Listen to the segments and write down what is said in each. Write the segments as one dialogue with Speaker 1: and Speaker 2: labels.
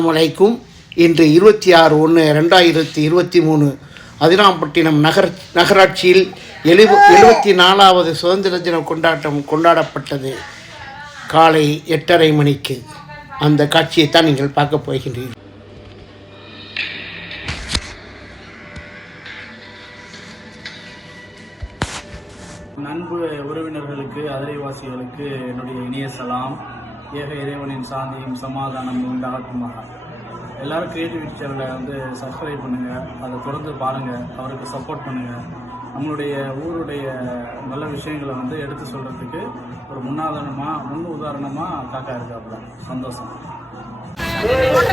Speaker 1: அலைக்கும். இன்று இருபத்தி ஆறு ஒன்று ரெண்டாயிரத்தி இருபத்தி மூணு அதிராம்பட்டினம் நகர் நகராட்சியில் எழுப எழுபத்தி நாலாவது சுதந்திர தின கொண்டாட்டம் கொண்டாடப்பட்டது. காலை எட்டரை மணிக்கு. அந்த காட்சியைத்தான் நீங்கள் பார்க்க போகின்றீர்கள்.
Speaker 2: நண்பு உறவினர்களுக்கு அதிரைவாசிகளுக்கு என்னுடைய இனிய சலாம். ஏக இறைவனின் சாந்தியும் சமாதானமும் உண்டாகுமாக. எல்லாரும் கிரியேட்டிவிட்டி சேனலை வந்து சப்ஸ்கிரைப் பண்ணுங்க அதை தொடர்ந்து பாருங்க அவருக்கு சப்போர்ட் பண்ணுங்க. நம்மளுடைய ஊருடைய நல்ல விஷயங்களை வந்து எடுத்து சொல்றதுக்கு ஒரு முன்னாதாரணமா முன் உதாரணமா காக்கா இருக்காப்புல. சந்தோஷம்.
Speaker 3: போட்டோ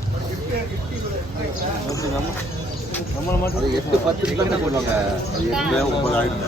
Speaker 3: வாங்கிக்கோங்கண்ணா
Speaker 4: மட்டும் எட்டு பத்து கிலோ போடுவாங்க அது எட்டு ஒன்பது ஆயிடுங்க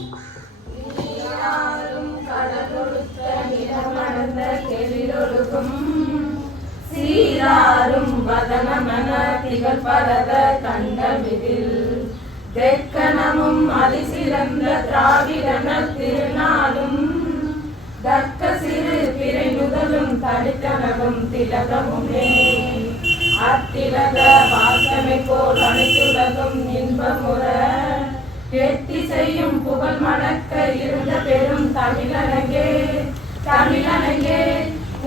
Speaker 5: தடுக்கணகும் அத்திலக போல் இன்பமுற செய்யும் புகழ் மணக்க இருந்த பெரும் தமிழனங்கே தமிழனங்கே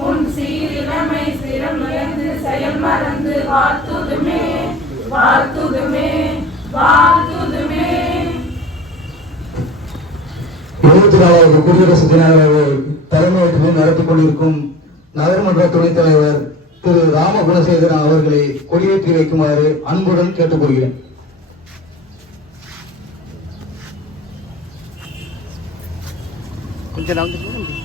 Speaker 5: உன் சீரிழமை சிரம் இழந்து செயல் மறந்து வாழ்த்துதுமே வாழ்த்துதுமே வாழ்த்துதுமே
Speaker 6: இருபத்தி நாலாவது குடியரசு தின தலைமையேற்று நடத்தி கொண்டிருக்கும் நகர்மன்ற துணைத் தலைவர் திரு ராம குணசேகரன் அவர்களை கொடியேற்றி வைக்குமாறு அன்புடன் கேட்டுக்கொள்கிறேன்.
Speaker 1: கொஞ்சம் நான் வந்து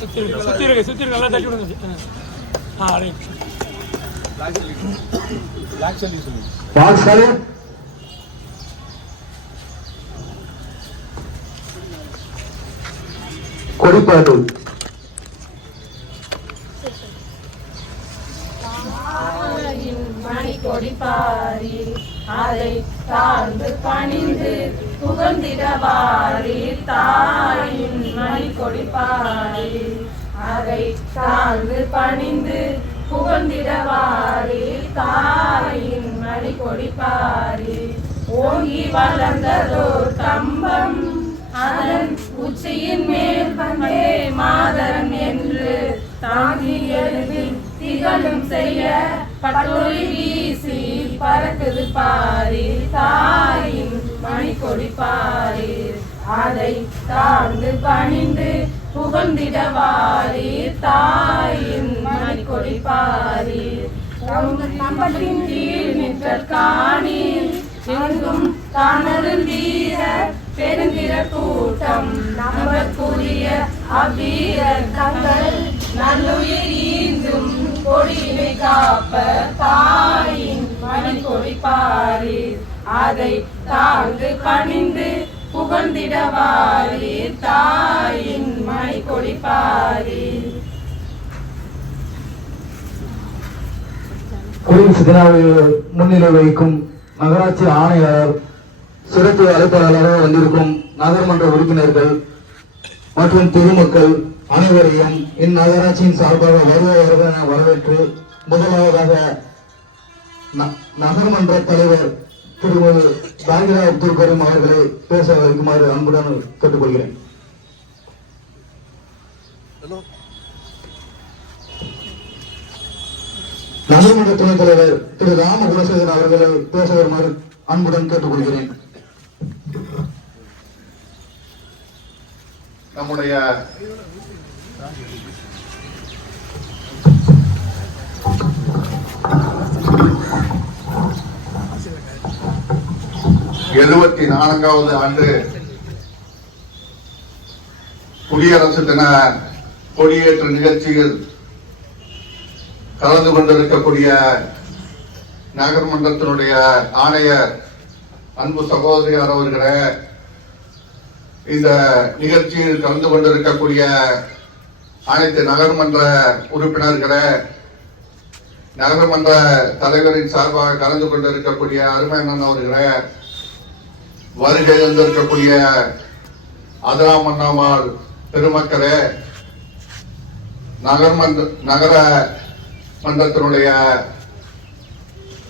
Speaker 7: சுத்தி இருக்கு நல்லா தட்டி விடுங்க. ஆ.
Speaker 6: பாஸ்
Speaker 5: கொடிப்பாரி அதை தாழ்ந்து பணிந்து புகழ்ந்திடவாரி தாயின் மணி கொடிப்பாரி. அதை தாழ்ந்து பணிந்து புகழ்ந்திடவாரி தாயின் மணி கொடிப்பாரி. ஓங்கி வளர்ந்ததோர் கம்பம் அதன் உச்சியின் மேல் வந்தே மாதரம் என்று தாங்கி எழுதி திகழும் செய்ய பட்டொலி வீசி பறக்குது பாரி தாயின் மணிக்கொடி பாரி அதை தாழ்ந்து பணிந்து புகழ்ந்திடவாரி தாயின் மணிக்கொடி பாரி நம்பத்தின் கீழ் நின்ற காணீர். எங்கும் காணலும் வீர பெருந்திர கூட்டம். நமக்குரிய அவ்வீரர் தங்கள் நல்லுயிர் ஈந்தும் கொடியினை காப்ப தாயின் மணி கொடி பாரி அதை தாழ்ந்து பணிந்து புகழ்ந்திடவாரி தாயின் மணி கொடிப்பாரி
Speaker 6: குடியரசு முன்னிலை வகிக்கும் நகராட்சி ஆணையாளர் சிறப்பு அழைப்பாளராக வந்திருக்கும் நகர்மன்ற உறுப்பினர்கள் மற்றும் பொதுமக்கள் அனைவரையும் இந்நகராட்சியின் சார்பாக வருவாயர்கள் என வரவேற்று முதலாவதாக நகர்மன்ற தலைவர் திருமதி பாகிரா அப்துல் கரீம் அவர்களை பேச வைக்குமாறு அன்புடன் கேட்டுக்கொள்கிறேன். நகர்மன்ற துணைத் தலைவர் திரு ராம குலசேகரன் அவர்களை பேச வருமாறு அன்புடன் கேட்டுக்கொள்கிறேன்.
Speaker 4: நம்முடைய எழுபத்தி நான்காவது ஆண்டு குடியரசு தின கொடியேற்ற நிகழ்ச்சியில் கலந்து கொண்டிருக்கக்கூடிய நகர்மன்றத்தினுடைய ஆணையர் அன்பு சகோதரியார் அவர்களே இந்த நிகழ்ச்சியில் கலந்து கொண்டிருக்கக்கூடிய அனைத்து நகர்மன்ற உறுப்பினர்களே நகர்மன்ற தலைவரின் சார்பாக கலந்து கொண்டிருக்கக்கூடிய அருமையண்ணன் அவர்களே வருகை வந்திருக்கக்கூடிய அதராம் அண்ணாமாள் பெருமக்களே நகர்மன்ற நகர மன்றத்தினுடைய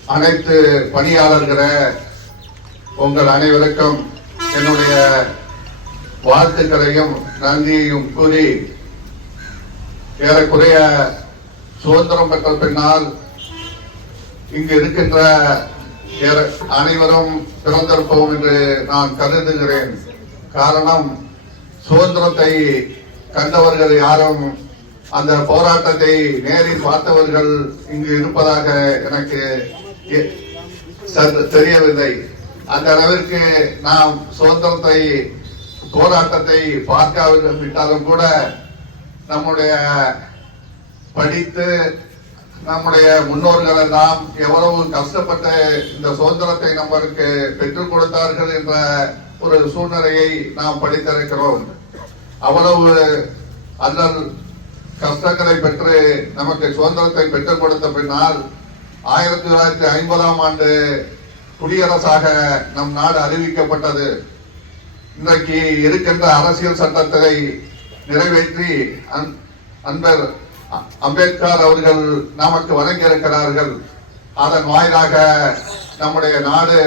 Speaker 4: அனைத்து பணியாளர்களே உங்கள் அனைவருக்கும் என்னுடைய வாழ்த்துக்களையும் நன்றியையும் கூறி ஏறக்குறைய சுதந்திரம் பெற்ற பின்னால் இங்கு இருக்கின்ற அனைவரும் பிறந்திருப்போம் என்று நான் கருதுகிறேன். காரணம் சுதந்திரத்தை கண்டவர்கள் யாரும் அந்த போராட்டத்தை நேரில் பார்த்தவர்கள் இங்கு இருப்பதாக எனக்கு தெரியவில்லை. அந்த அளவிற்கு நாம் சுதந்திரத்தை போராட்டத்தை பார்க்காவிட்டாலும் கூட நம்முடைய படித்து நம்முடைய முன்னோர்கள் எல்லாம் எவ்வளவு கஷ்டப்பட்டு இந்த சுதந்திரத்தை நம்மளுக்கு பெற்றுக் கொடுத்தார்கள் என்ற ஒரு சூழ்நிலையை நாம் படித்திருக்கிறோம். அவ்வளவு அல்லல் கஷ்டங்களை பெற்று நமக்கு சுதந்திரத்தை பெற்றுக் கொடுத்த பின்னால் ஆயிரத்தி தொள்ளாயிரத்தி ஐம்பதாம் ஆண்டு குடியரசாக நம் நாடு அறிவிக்கப்பட்டது. இன்றைக்கு இருக்கின்ற அரசியல் சட்டத்தை நிறைவேற்றி அன்பர் அம்பேத்கர் அவர்கள் நமக்கு வழங்கியிருக்கிறார்கள் அதன் வாயிலாக நம்முடைய நாடு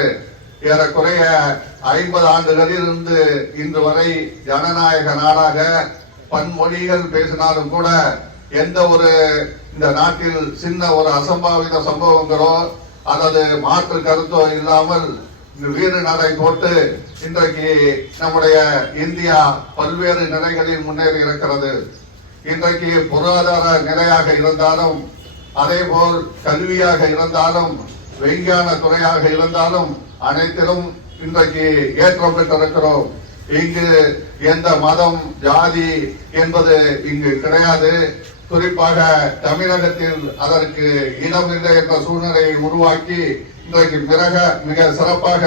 Speaker 4: ஏறக்குறைய ஐம்பது ஆண்டுகளில் இருந்து இன்று வரை ஜனநாயக நாடாக பன்மொழிகள் பேசினாலும் கூட எந்த ஒரு இந்த நாட்டில் சின்ன ஒரு அசம்பாவித சம்பவங்களோ அல்லது மாற்று கருத்தோ இல்லாமல் வீறு நடை போட்டு இன்றைக்கு நம்முடைய இந்தியா பல்வேறு நிலைகளில் முன்னேறி இருக்கிறது. இன்றைக்கு பொருளாதார நிலையாக இருந்தாலும் அதே போல் கல்வியாக இருந்தாலும் விஞ்ஞான துறையாக இருந்தாலும் அனைத்திலும் இன்றைக்கு ஏற்றம் பெற்றிருக்கிறோம். இங்கு எந்த மதம் ஜாதி என்பது இங்கு கிடையாது. குறிப்பாக தமிழகத்தில் அதற்கு இடமில்லை என்ற சூழ்நிலையை உருவாக்கி இன்றைக்கு மிக மிக சிறப்பாக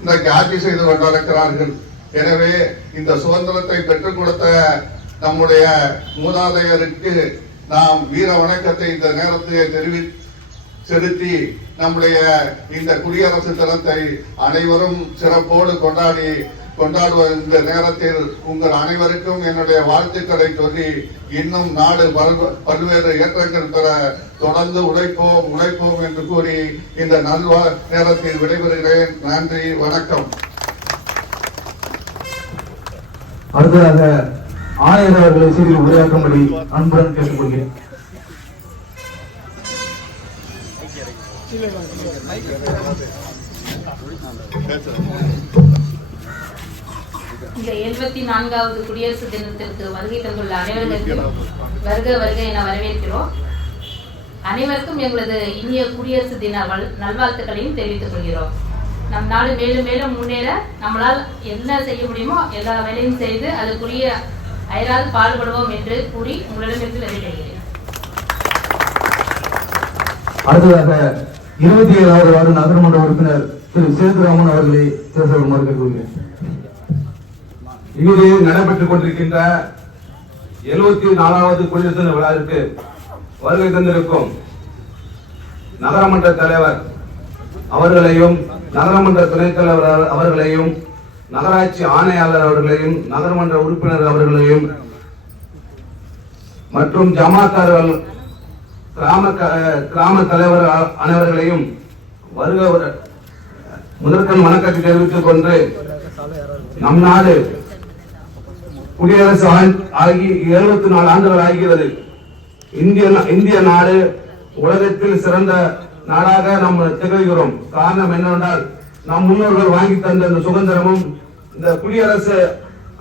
Speaker 4: இன்றைக்கு ஆட்சி செய்து கொண்டிருக்கிறார்கள். எனவே இந்த சுதந்திரத்தை பெற்றுக் கொடுத்த நம்முடைய மூதாதையருக்கு நாம் வீர வணக்கத்தை இந்த நேரத்திலே தெரிவி செலுத்தி நம்முடைய இந்த குடியரசு தினத்தை அனைவரும் சிறப்போடு கொண்டாடி கொண்டாடுவது இந்த நேரத்தில் உங்கள் அனைவருக்கும் என்னுடைய வாழ்த்துக்களை சொல்லி இன்னும் நாடு பல்வ- பல்வேறு ஏற்றங்கள் பெற தொடர்ந்து உழைப்போம் உழைப்போம் என்று கூறி இந்த நல்வா நேரத்தில் விடைபெறுகிறேன். நன்றி வணக்கம்.
Speaker 6: அடுத்ததாக ஆணையர் அவர்களை சிறிது உரையாற்றும்படி அன்புடன் கேட்டுக்கொள்கிறேன்.
Speaker 5: இந்த எழுபத்தி நான்காவது குடியரசு தினத்திற்கு வருகை தந்துள்ள அனைவருக்கும் வருக வருக என வரவேற்கிறோம். அனைவருக்கும் எங்களது இந்திய குடியரசு தின நல்வாழ்த்துக்களையும் தெரிவித்துக் கொள்கிறோம். நம் நாடு மேலும் மேலும் முன்னேற நம்மளால் என்ன செய்ய முடியுமோ எல்லா வேலையும் செய்து அதுக்குரிய அயராது பாடுபடுவோம் என்று கூறி உங்களிடமிருந்து வெளியிடுகிறேன்
Speaker 6: அடுத்ததாக இருபத்தி ஏழாவது வார்டு நகரமன்ற உறுப்பினர் திரு சேதுராமன் அவர்களை பேச வருமாறு கேட்டுக்கொள்கிறேன்
Speaker 8: நடைபெற்றுக் கொண்டிருக்கின்ற எழுபத்தி நாலாவது குடியரசு தின விழாவிற்கு வருகை தந்திருக்கும் நகரமன்ற தலைவர் அவர்களையும் நகரமன்ற துணைத் தலைவர் அவர்களையும் நகராட்சி ஆணையாளர் அவர்களையும் நகர்மன்ற உறுப்பினர் அவர்களையும் மற்றும் ஜமாத்தார்கள் கிராம கிராம தலைவர் அனைவர்களையும் வருக முதற்கன் முதற்கண் வணக்கத்தை தெரிவித்துக் கொண்டு நம் நாடு குடியரசு ஆகி எழுபத்தி நாலு ஆண்டுகள் ஆகிறது. இந்திய நா- இந்திய நாடு உலகத்தில் சிறந்த நாடாக நாம் திகழ்கிறோம். காரணம் என்னவென்றால் நம் முன்னோர்கள் வாங்கி தந்த இந்த சுதந்திரமும் இந்த குடியரசு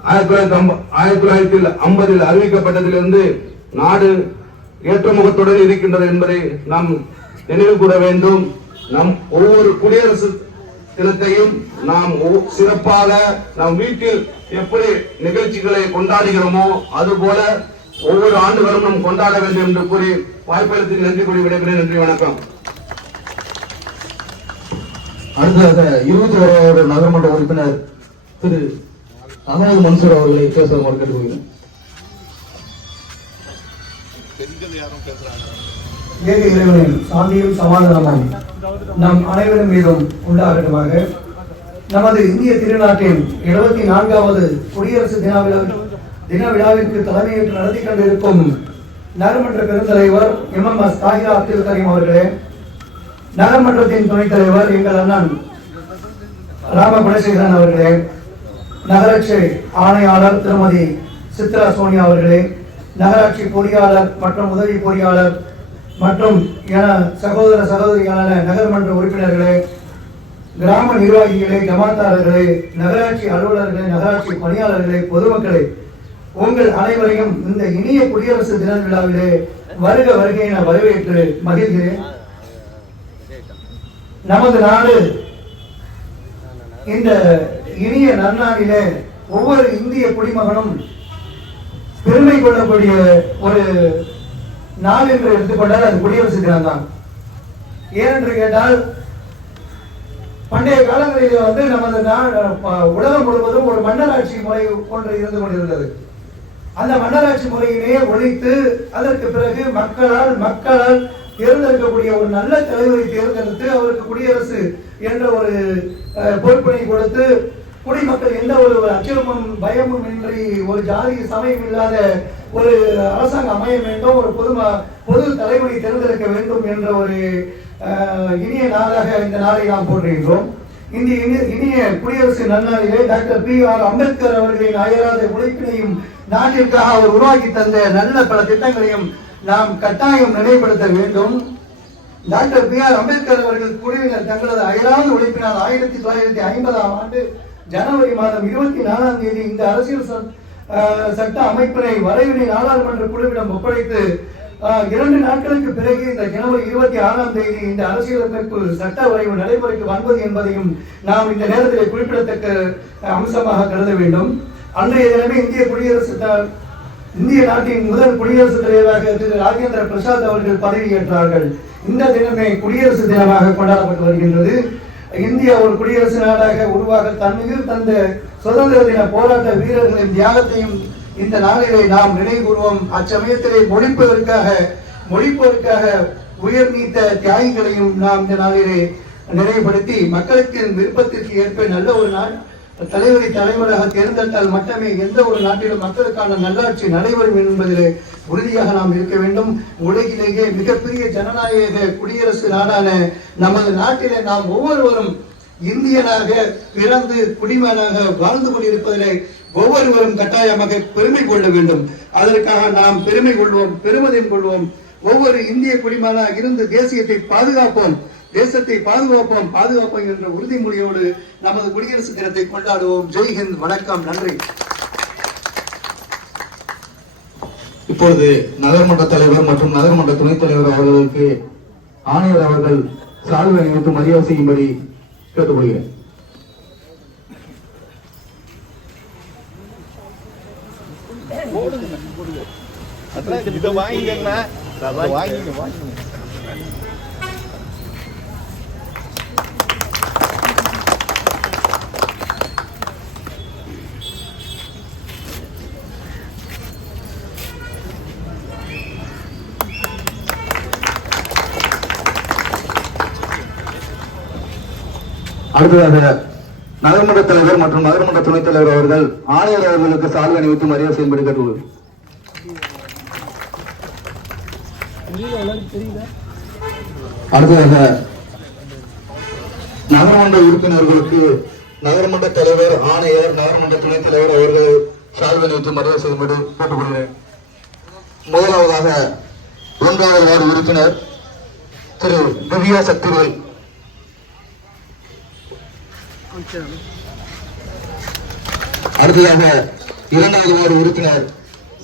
Speaker 8: ஆயிரத்தி தொள்ளாயிரத்தி ஆயிரத்தி தொள்ளாயிரத்தி ஐம்பதில் அறிவிக்கப்பட்டதிலிருந்து நாடு ஏற்றமுகத்துடன் இருக்கின்றது என்பதை நாம் நினைவு கூற வேண்டும். நம் ஒவ்வொரு குடியரசு தினத்தையும் நாம் சிறப்பாக நம் வீட்டில் எப்படி நிகழ்ச்சிகளை கொண்டாடுகிறோமோ அதுபோல ஒவ்வொரு ஆண்டுகளும் நாம் கொண்டாட வேண்டும் என்று கூறி வாய்ப்பளித்து நன்றி கூறி விடைபெறேன் நன்றி வணக்கம்.
Speaker 6: அடுத்ததாக இருபத்தி ஓராவது நகர்மன்ற உறுப்பினர் திரு அகமது மன்சூர் அவர்களை பேசுமாறு கேட்டுக்கொள்கிறேன்.
Speaker 9: ஏக இறைவனின் சாந்தியும் சமாதானமும் நம் அனைவரும் மீதும் உண்டாகட்டுமாக. நமது இந்திய திருநாட்டின் எழுபத்தி நான்காவது குடியரசு தின விழா தின விழாவிற்கு தலைமையேற்று நடத்தி கொண்டிருக்கும் நகரமன்ற பெருந்தலைவர் M M S Thahira Abdul Kareem அவர்களே நகரமன்றத்தின் துணைத் தலைவர் எங்கள் அண்ணன் ராம குணசேகரன் அவர்களே நகராட்சி ஆணையாளர் திருமதி சித்ரா சோனியா அவர்களே நகராட்சி பொறியாளர் மற்றும் உதவி பொறியாளர் மற்றும் என சகோதர சகோதரிகளான நகர்மன்ற உறுப்பினர்களே கிராம நிர்வாகிகளே ஜமாத்தாளர்களே நகராட்சி அலுவலர்களே நகராட்சி பணியாளர்களே பொதுமக்களே உங்கள் அனைவரையும் இந்த இனிய குடியரசு தின விழாவிலே வருக வருகை என வரவேற்று மகிழ்கிறேன். நமது நாடு இந்த இனிய நன்னாளிலே ஒவ்வொரு இந்திய குடிமகனும் பெருமை கொள்ளக்கூடிய ஒரு நாள் என்று எடுத்துக்கொண்டால் அது குடியரசு தினம் தான் ஏனென்று கேட்டால் பண்டைய காலங்களில் வந்து நமது உலகம் முழுவதும் ஒரு மன்னராட்சி முறை ஒன்று இருந்து கொண்டிருந்தது. அந்த மன்னராட்சி முறையிலேயே ஒழித்து அதற்கு பிறகு மக்களால் மக்களால் தேர்ந்தெடுக்கக்கூடிய ஒரு நல்ல தலைவரை தேர்ந்தெடுத்து அவருக்கு குடியரசு என்ற ஒரு அஹ், பொறுப்பினை கொடுத்து குடிமக்கள் எந்த ஒரு அச்சுறுமும் பயமும் இன்றி ஒரு ஜாதி சமயம் இல்லாத ஒரு அரசாங்கம் அமைய வேண்டும் ஒரு பொது பொது தலைவரை தேர்ந்தெடுக்க வேண்டும் என்ற ஒரு இனிய நாளாக இந்த நாளை நாம் போற்றுகின்றோம் இந்த இனிய குடியரசு நன்னாளிலே டாக்டர் பி ஆர் அம்பேத்கர் அவர்களின் அயராத உழைப்பினையும் நாட்டிற்காக அவர் உருவாக்கி தந்த நல்ல பல திட்டங்களையும் நாம் கட்டாயம் நிலைப்படுத்த வேண்டும். டாக்டர் பி ஆர் அம்பேத்கர் அவர்கள் குழுவினர் தங்களது அயராத உழைப்பினால் ஆயிரத்தி தொள்ளாயிரத்தி ஐம்பதாம் ஆண்டு ஜனவரி மாதம் இருபத்தி நாலாம் தேதி இந்த அரசியல் ச- சட்ட அமைப்பினை வரைவினை நாடாளுமன்ற குழுவிடம் ஒப்படைத்து இரண்டு நாட்களுக்கு பிறகு இந்த ஜனவரி இருபத்தி ஆறாம் தேதி இந்த அரசியலமைப்பு சட்ட வரைவு நடைமுறைக்கு வந்தது என்பதையும் நாம் இந்த நேரத்தில் குறிப்பிடத்தக்க அம்சமாக கருத வேண்டும். அன்றைய தினமே இந்திய குடியரசு த- இந்திய நாட்டின் முதல் குடியரசுத் தலைவராக திரு ராஜேந்திர பிரசாத் அவர்கள் பதவியேற்றார்கள். இந்த தினமே குடியரசு தினமாக கொண்டாடப்பட்டு வருகின்றது. இந்தியா ஒரு குடியரசு நாடாக உருவாக தன்னுயிர் தந்த சுதந்திர தின போராட்ட வீரர்களின் தியாகத்தையும் இந்த நாளிலே நாம் நினைவுகூர்வோம். அச்சமயத்திலே மொழிப்பதற்காக மொழிப்பதற்காக உயர் நீத்த தியாகிகளையும் நாம் இந்த நாளிலே நினைவுபடுத்தி மக்களுக்கு விருப்பத்திற்கு ஏற்ப நல்ல ஒரு நாள் தலைவரை தலைவராக தேர்ந்தெடுத்தால் மட்டுமே எந்த ஒரு நாட்டிலும் மக்களுக்கான நல்லாட்சி நடைபெறும் என்பதிலே உறுதியாக நாம் இருக்க வேண்டும். உலகிலேயே மிகப்பெரிய ஜனநாயக குடியரசு நாடான நமது நாட்டிலே நாம் ஒவ்வொருவரும் இந்தியனாக பிறந்து குடிமனாக வாழ்ந்து கொண்டிருப்பதிலே ஒவ்வொருவரும் கட்டாயமாக பெருமை கொள்ள வேண்டும். அதற்காக நாம் பெருமை கொள்வோம் பெருமதியம் கொள்வோம். ஒவ்வொரு இந்திய குடிமனாக இருந்து தேசியத்தை பாதுகாப்போம். தேசத்தை பாதுகாப்போம் பாதுகாப்போம் என்ற உறுதிமொழியோடு நமது குடியரசு தினத்தை கொண்டாடுவோம். ஜெய் ஹிந்த் வணக்கம் நன்றி.
Speaker 6: இப்பொழுது நகர்மன்ற தலைவர் மற்றும் நகர்மன்ற துணைத் தலைவர் அவர்களுக்கு ஆணையர் அவர்கள் சால்வை அணிவித்து மரியாதை செய்யும்படி கேட்டுக்கொள்கிறேன்.
Speaker 4: இதை வாங்கிக்கண்ணா
Speaker 6: அடுத்ததாக நகர்மன்ற தலைவர் மற்றும் நகர்மன்ற துணைத் தலைவர் அவர்கள் ஆணையர் அவர்களுக்கு சால்வை அணிவித்து மரியாதை செய்யும்படி கேட்டுக்கொள்கிறேன் அடுத்ததாக நகரமன்ற உறுப்பினர்களுக்கு நகரமன்ற தலைவர் ஆணையர் நகரமன்ற துணைத் தலைவர் அவர்கள் சால்வை அணிவித்து மரியாதை செய்யும்படி கேட்டுக்கொள்கிறேன். முதலாவதாக ஒன்றாவது வார்டு உறுப்பினர் திரு திவ்யா சக்திவேல். அடுத்ததாக இரண்டாவது வார்டு உறுப்பினர்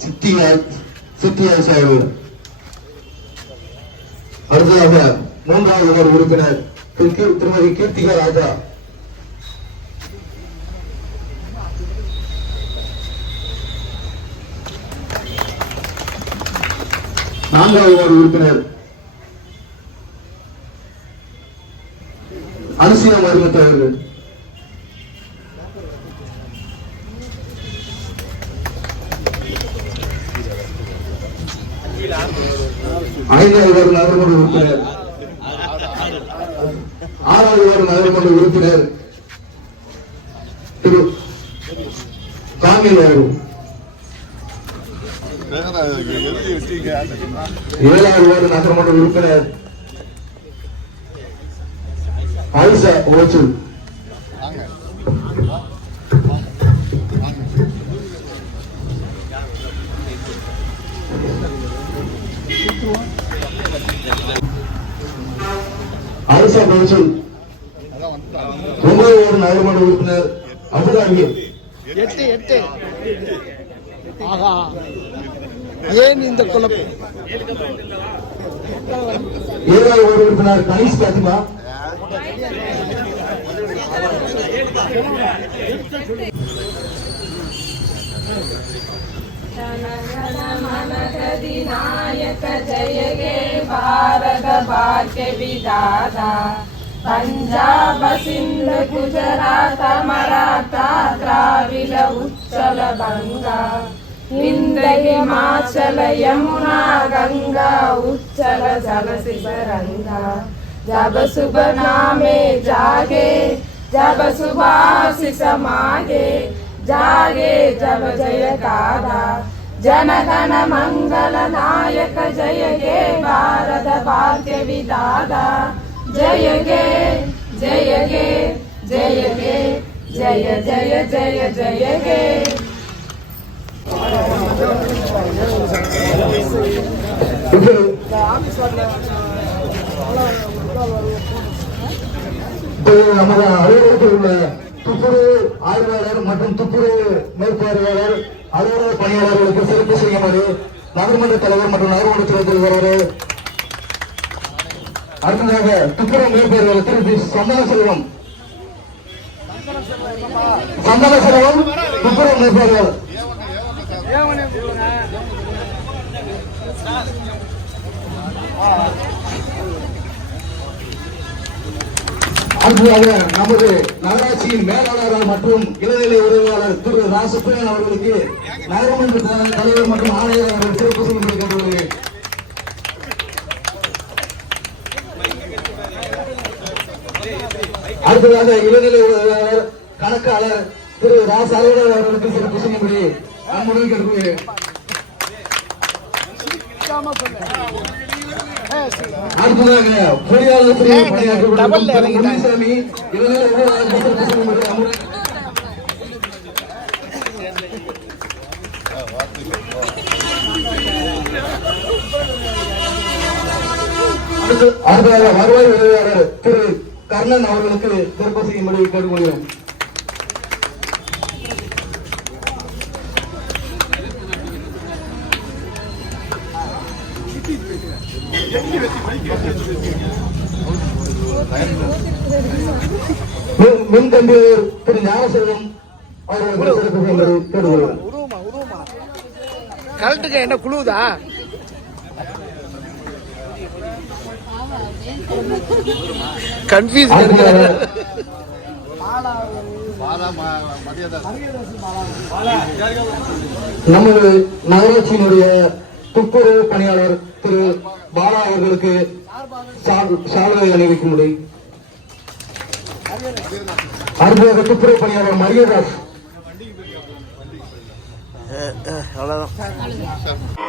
Speaker 6: சித்தியாய் சித்தியாய் சாஹிப் அடுத்ததாக மூன்றாவது வார்டு உறுப்பினர் திருமதி கீர்த்திகா ராஜா. நான்காவது வார்டு உறுப்பினர் அனுசியா மருமத் ஏழாவது வார்டு நகரமன்ற உறுப்பினர் ஆயிஷா ஓச்சூர். ஆயிஷா ஓச்சூர். ஒன்பது வார்டு நகரமன்ற உறுப்பினர் அபுதாபி.
Speaker 1: எட்டு எட்டு. ஆஹா. ஏன் இந்த குழப்பம்
Speaker 6: உறுப்பினர் கணேஷ்
Speaker 5: பிரதிமா नायक जय गे भारत भाग्य विदाता पञ्जाब सिन्ध गुजरात मराठा द्राविड उत्कल बङ्गा విందయ మాచల యమునా గంగా ఉచ్చల జల శివరంగా జబ శుభ నామే జాగే జబ శుభాశిష మాగే. జాగే జబ జయ కాదా. జనగణ మంగళ నాయక జయ గే భారత భాగ్య విదాదా జయ గే జయ గే జయ గే జయ జయ జయ
Speaker 6: జయ గే. நமது அலுவலகத்தில் உள்ள துப்புரவு ஆய்வாளர் மற்றும் துப்புரவு மேற்பார்வையாளர் அலுவலக பணியாளர்களுக்கு சிறப்பு செய்யுமாறு நகர்மன்ற தலைவர் மற்றும் நகர்மன்ற துறை தலைவர் அடுத்ததாக துப்புரவு மேற்பார்வையாளர் திரு சந்தன செல்வம். சந்தன செல்வம் துப்புரவு மேற்பார்வையாளர். அடுத்ததாக நமது நகராட்சியின் மேலாளர் மற்றும் இளநிலை உதவியாளர் திரு ராசுப்பிரியன் அவர்களுக்கு நகரமன்ற தலைவர் மற்றும் ஆணையர் அவர்கள் சிறப்பு செய்யும்படி கேட்டுக்கொள்கிறேன். அடுத்ததாக இளநிலை உதவியாளர் கணக்காளர் திரு ராஸ் அலுவலர் அவர்களுக்கு சிறப்பு செய்யும்படி அன்புடன் கேட்டுக்கொள்கிறேன் அடுத்ததாக பொறியாளர் பிரிவில் பணியாற்றப்படும் திரு முனிசாமி அடுத்ததாக வருவாய் உதவியாளர் திரு கர்ணன் அவர்களுக்கு சிறப்பு செய்யும்படி கேட்டுக்கொள்கிறேன் மின்கம்பி திரு கேட்டுக்கொள்கிறேன்
Speaker 1: கரெக்டுங்க என்ன குழுவுதா? கன்ஃபியூஸ்
Speaker 6: நமது நகராட்சியினுடைய துப்புரவு பணியாளர் திரு பாலா அவர்களுக்கு சால்வை அணிவிக்கும்படி. அருமையாக துப்புரவு பணியாளர் மரியதாஸ்.
Speaker 1: அவ்வளோதான்